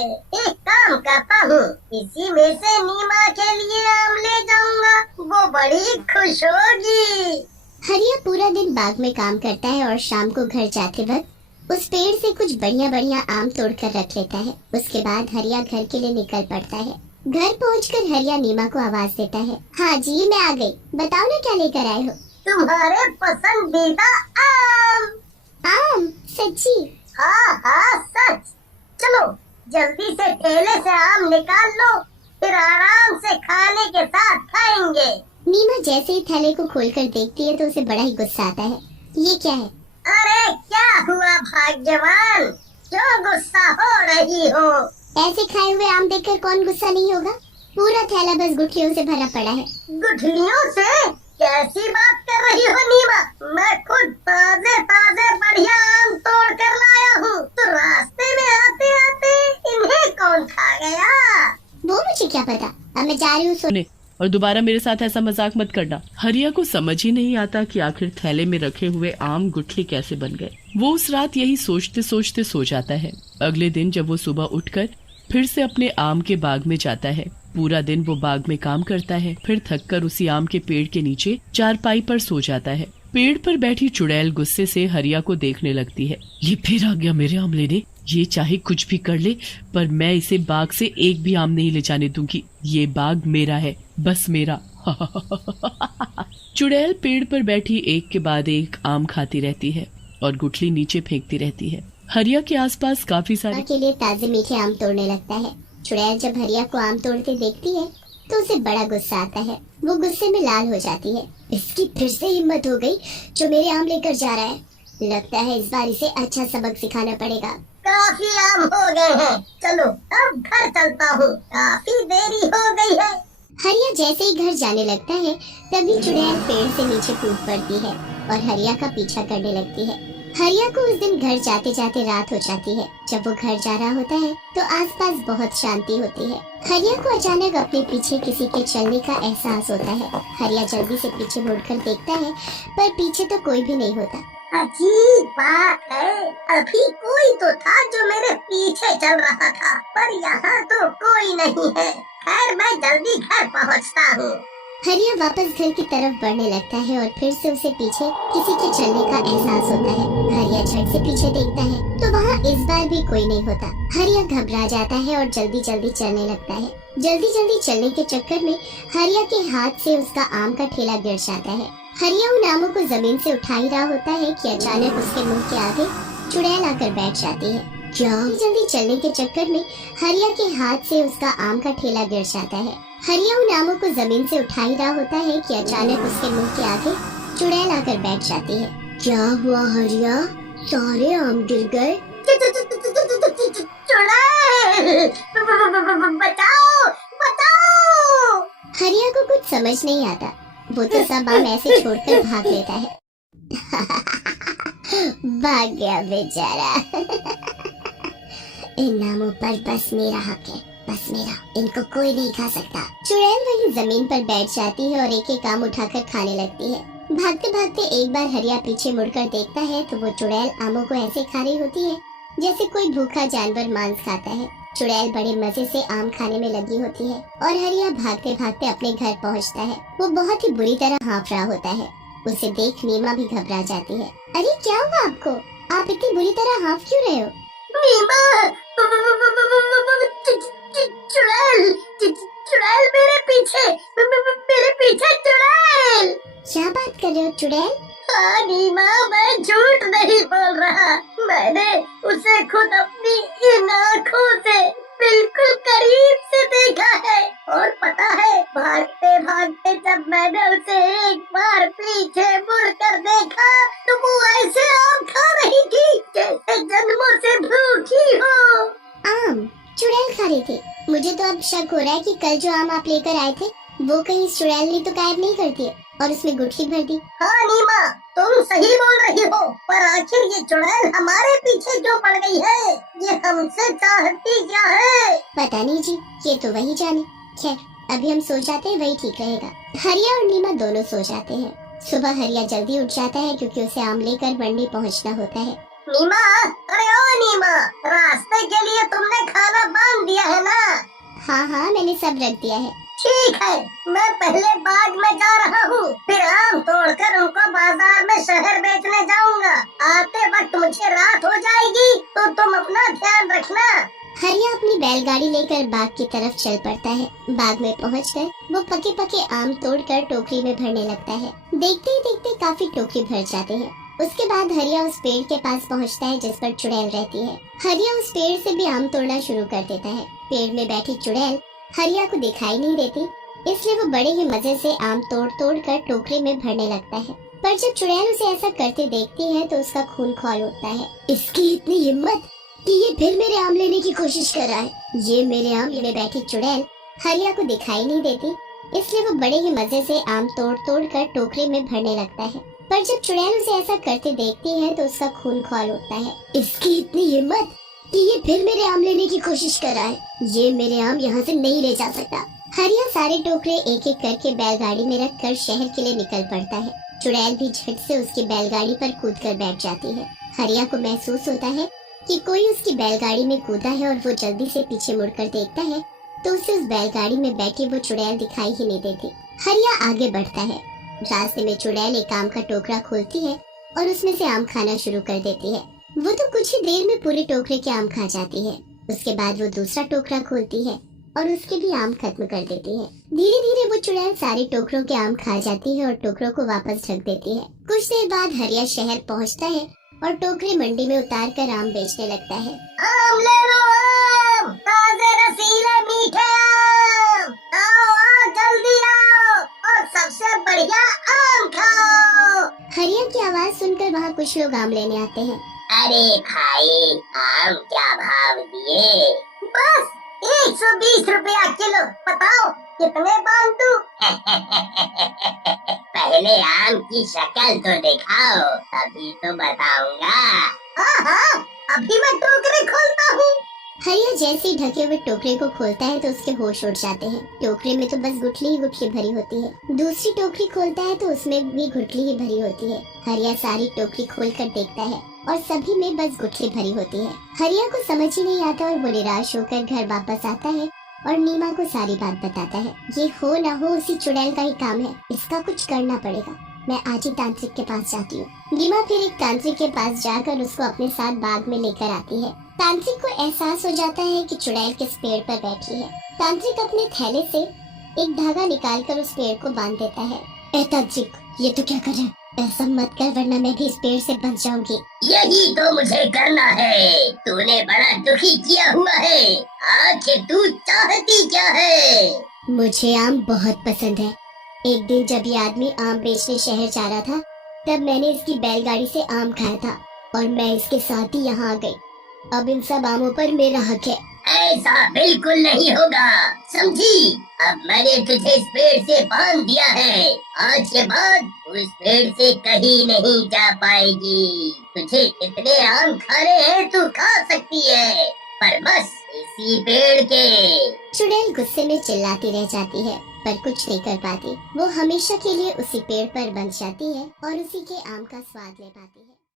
एक काम करता हूँ, इसी में से नीमा के लिए आम ले जाऊंगा, वो बड़ी खुश होगी। हरिया पूरा दिन बाग में काम करता है और शाम को घर जाते वक्त उस पेड़ से कुछ बढ़िया बढ़िया आम तोड़कर रख लेता है। उसके बाद हरिया घर के लिए निकल पड़ता है। घर पहुंचकर हरिया नीमा को आवाज देता है, हाँ जी मैं आ गई, बताओ ना क्या लेकर आए हो। तुम्हारे पसंदीदा आम। आम? सच्ची? हाँ सच। चलो जल्दी से ठेले से आम निकाल लो, फिर आराम से खाने के साथ खाएंगे। नीमा जैसे ही थैले को खोलकर देखती है तो उसे बड़ा ही गुस्सा आता है। ये क्या है? अरे क्या हुआ भाग्यवान, क्यों गुस्सा हो रही हो? ऐसे खाए हुए आम देखकर कौन गुस्सा नहीं होगा। पूरा थैला बस गुठलियों से भरा पड़ा है। गुठलियों से? कैसी बात कर रही हो नीमा? मैं खुद ताजे ताजे बढ़िया आम तोड़ कर लाया हूँ, तो रास्ते में आते आते इन्हें कौन खा गया? वो मुझे क्या पता, अब मैं जा रही हूँ सोने। और दोबारा मेरे साथ ऐसा मजाक मत करना। हरिया को समझ ही नहीं आता कि आखिर थैले में रखे हुए आम गुठली कैसे बन गए। वो उस रात यही सोचते सोचते सो जाता है। अगले दिन जब वो सुबह उठकर फिर से अपने आम के बाग में जाता है, पूरा दिन वो बाग में काम करता है, फिर थककर उसी आम के पेड़ के नीचे चारपाई पर सो जाता है। पेड़ पर बैठी चुड़ैल गुस्से से हरिया को देखने लगती है। ये फिर आ गया मेरे आम लेने, ये चाहे कुछ भी कर ले पर मैं इसे बाग से एक भी आम नहीं ले जाने दूंगी। ये बाग मेरा है, बस मेरा। चुड़ैल पेड़ पर बैठी एक के बाद एक आम खाती रहती है और गुठली नीचे फेंकती रहती है। हरिया के आसपास काफी सारे के लिए ताजे मीठे आम तोड़ने लगता है। चुड़ैल जब हरिया को आम तोड़ते देखती है तो उसे बड़ा गुस्सा आता है। वो गुस्से में लाल हो जाती है। इसकी फिर से हिम्मत हो गई जो मेरे आम लेकर जा रहा है। लगता है इस बार इसे अच्छा सबक सिखाना पड़ेगा। काफी आम हो गए हैं, चलो अब घर चलता हूँ, काफी देरी हो गई है। हरिया जैसे ही घर जाने लगता है तभी चुड़ैल पेड़ से नीचे कूद पड़ती है और हरिया का पीछा करने लगती है। हरिया को उस दिन घर जाते जाते रात हो जाती है। जब वो घर जा रहा होता है तो आसपास बहुत शांति होती है। हरिया को अचानक अपने पीछे किसी के चलने का एहसास होता है। हरिया जल्दी से पीछे मुड़कर देखता है पर पीछे तो कोई भी नहीं होता। अजीब बात है, अभी कोई तो था जो मेरे पीछे चल रहा था, पर यहाँ तो कोई नहीं है। खैर मैं जल्दी घर पहुँचता हूँ। हरिया वापस घर की तरफ बढ़ने लगता है और फिर से उसे पीछे किसी के चलने का एहसास होता है। हरिया झट से पीछे देखता है तो वहाँ इस बार भी कोई नहीं होता। हरिया घबरा जाता है और जल्दी जल्दी चलने लगता है। जल्दी जल्दी चलने के चक्कर में हरिया के हाथ से उसका आम का ठेला गिर जाता है। हरिया उन आमों को जमीन से उठा ही रहा होता है कि अचानक उसके मुंह के आगे चुड़ैल आकर बैठ जाती है। जल्दी चलने के चक्कर में हरिया के हाथ से उसका आम का ठेला गिर जाता है। हरिया उन आमों को जमीन से उठा ही रहा होता है कि अचानक उसके मुंह के आगे चुड़ैल आकर बैठ जाती है। क्या हुआ हरिया, सारे आम गिर गए? चुड़ैल, बचाओ बचाओ। हरिया को कुछ समझ नहीं आता, वो तो सब आम ऐसे छोड़कर भाग लेता है। भाग गया बेचारा। इन आमों पर बस मेरा हक है, बस मेरा, इनको कोई नहीं खा सकता। चुड़ैल वही जमीन पर बैठ जाती है और एक एक आम उठाकर खाने लगती है। भागते भागते एक बार हरिया पीछे मुड़कर देखता है तो वो चुड़ैल आमों को ऐसे खा रही होती है जैसे कोई भूखा जानवर मांस खाता है। चुड़ैल बड़े मजे से आम खाने में लगी होती है और हरिया भागते भागते अपने घर पहुंचता है। वो बहुत ही बुरी तरह हाँफ रहा होता है। उसे देख नीमा भी घबरा जाती है। अरे क्या हुआ आपको, आप इतनी बुरी तरह हाँफ क्यों रहे हो? नीमा, चुड़ैल, चुड़ैल मेरे पीछे, मेरे पीछे चुड़ैल। क्या बात कर रहे हो चुड़ैल? हाँ नीमा, मैं झूठ नहीं बोल रहा, मैंने उसे खुद अपनी इन आँखों से बिल्कुल करीब से देखा है। और पता है, भागते भागते जब मैंने उसे एक बार पीछे मुड़कर देखा तो वो ऐसे आम खा रही थी जैसे जन्मों से भूखी हो। आम चुड़ैल खा रही थी? मुझे तो अब शक हो रहा है कि कल जो आम आप लेकर आए थे वो कहीं चुड़ैल ने तो गायब नहीं कर दिए और उसमें गुठली भर दी। हाँ नीमा, तुम सही बोल रही हो, पर आखिर ये चुड़ैल हमारे पीछे क्यों पड़ गई है? ये हमसे चाहती क्या है? पता नहीं जी, ये तो वही जाने। खैर अभी हम सो जाते हैं, वही ठीक रहेगा। हरिया और नीमा दोनों सो जाते हैं। सुबह हरिया जल्दी उठ जाता है क्योंकि उसे आम लेकर मंडी पहुंचना होता है। नीमा, अरे ओ नीमा, रास्ते के लिए तुमने खाना बांध हाँ हाँ, मैंने सब रख दिया है। ठीक है, मैं पहले बाग में जा रहा हूँ, फिर आम तोड़कर उनको बाजार में शहर बेचने जाऊंगा। आते वक्त मुझे रात हो जाएगी तो तुम अपना ध्यान रखना। हरिया अपनी बैलगाड़ी लेकर बाग की तरफ चल पड़ता है। बाग में पहुंचकर वो पके पके आम तोड़कर टोकरी में भरने लगता है। देखते ही देखते काफी टोकरी भर जाते हैं। उसके बाद हरिया उस पेड़ के पास पहुंचता है जिस पर चुड़ैल रहती है। हरिया उस पेड़ से भी आम तोड़ना शुरू कर देता है। पेड़ में बैठी चुड़ैल हरिया को दिखाई नहीं देती, इसलिए वो बड़े ही मजे से आम तोड़ तोड़ कर टोकरी में भरने लगता है। पर जब चुड़ैल उसे ऐसा करते देखती है तो उसका खून खौल उठता है। इसकी इतनी हिम्मत कि ये फिर मेरे आम लेने की कोशिश कर रहा है। ये मेरे आम लेने बैठी चुड़ैल हरिया को दिखाई नहीं देती, इसलिए वो बड़े ही मजे से आम तोड़ तोड़ कर टोकरी में भरने लगता है। पर जब चुड़ैल उसे ऐसा करते देखती है तो उसका खून खौल उठता है। इसकी इतनी हिम्मत कि ये फिर मेरे आम लेने की कोशिश कर रहा है। ये मेरे आम यहाँ से नहीं ले जा सकता। हरिया सारे टोकरे एक एक करके बैलगाड़ी में रखकर शहर के लिए निकल पड़ता है। चुड़ैल भी झट से उसकी बैलगाड़ी पर कूदकर बैठ जाती है। हरिया को महसूस होता है कि कोई उसकी बैलगाड़ी में कूदा है और वो जल्दी से पीछे मुड़कर देखता है तो उसे उस बैलगाड़ी में बैठी वो चुड़ैल दिखाई ही नहीं देती। हरिया आगे बढ़ता है। रास्ते में चुड़ैल एक आम का टोकरा खोलती है और उसमें से आम खाना शुरू कर देती है। वो तो कुछ ही देर में पूरे टोकरे के आम खा जाती है। उसके बाद वो दूसरा टोकरा खोलती है और उसके भी आम खत्म कर देती है। धीरे धीरे वो चुड़ैल सारे टोकरों के आम खा जाती है और टोकरों को वापस ढक देती है। कुछ देर बाद हरिया शहर पहुंचता है और टोकरे मंडी में उतार कर आम बेचने लगता है। आम ले लो, आम ताजे रसीले मीठे आम, आओ आओ जल्दी आओ और सबसे बढ़िया आम खाओ। हरिया की आवाज सुनकर वहाँ कुछ लोग आम लेने आते हैं। अरे भाई, आम क्या भाव दिए? बस 120 रुपया किलो। बताओ कितने बांध दूं? पहले आम की शक्ल तो दिखाओ, तभी तो बताऊंगा। हाँ, अभी मैं टोकरे खोलता हूँ। हरिया जैसे ही ढके हुए टोकरे को खोलता है तो उसके होश उड़ जाते हैं। टोकरे में तो बस गुठली ही गुठली भरी होती है। दूसरी टोकरी खोलता है तो उसमें भी गुठली ही भरी होती है। हरिया सारी टोकरी खोलकर देखता है और सभी में बस गुठली भरी होती है। हरिया को समझ ही नहीं आता और वो निराश होकर घर वापस आता है और नीमा को सारी बात बताता है। ये हो ना हो उसी चुड़ैल का ही काम है, इसका कुछ करना पड़ेगा। मैं आज ही तांत्रिक के पास जाती हूँ। नीमा फिर एक तांत्रिक के पास जाकर उसको अपने साथ बाग में लेकर आती है। तांत्रिक को एहसास हो जाता है कि चुड़ैल किस पेड़ पर बैठी है। तांत्रिक अपने थैले से एक धागा निकालकर उस पेड़ को बांध देता है। ए तांत्रिक, ये तो क्या कर रहा है? ऐसा मत कर वरना मैं भी इस पेड़ से बच जाऊंगी। यही तो मुझे करना है। तूने बड़ा दुखी किया हुआ है। आखिर तू चाहती क्या है? मुझे आम बहुत पसंद है। एक दिन जब ये आदमी आम बेचने शहर जा रहा था तब मैंने इसकी बैलगाड़ी से आम खाया था और मैं इसके साथ ही यहाँ आ गई। अब इन सब आमों पर मेरा हक है। ऐसा बिल्कुल नहीं होगा, समझी? अब मैंने तुझे इस पेड़ से बांध दिया है। आज के बाद उस पेड़ से कहीं नहीं जा पाएगी। तुझे कितने आम खाने हैं तू खा सकती है, पर बस इसी पेड़ के। चुड़ैल गुस्से में चिल्लाती रह जाती है पर कुछ नहीं कर पाती। वो हमेशा के लिए उसी पेड़ पर बंध जाती है और उसी के आम का स्वाद ले पाती है।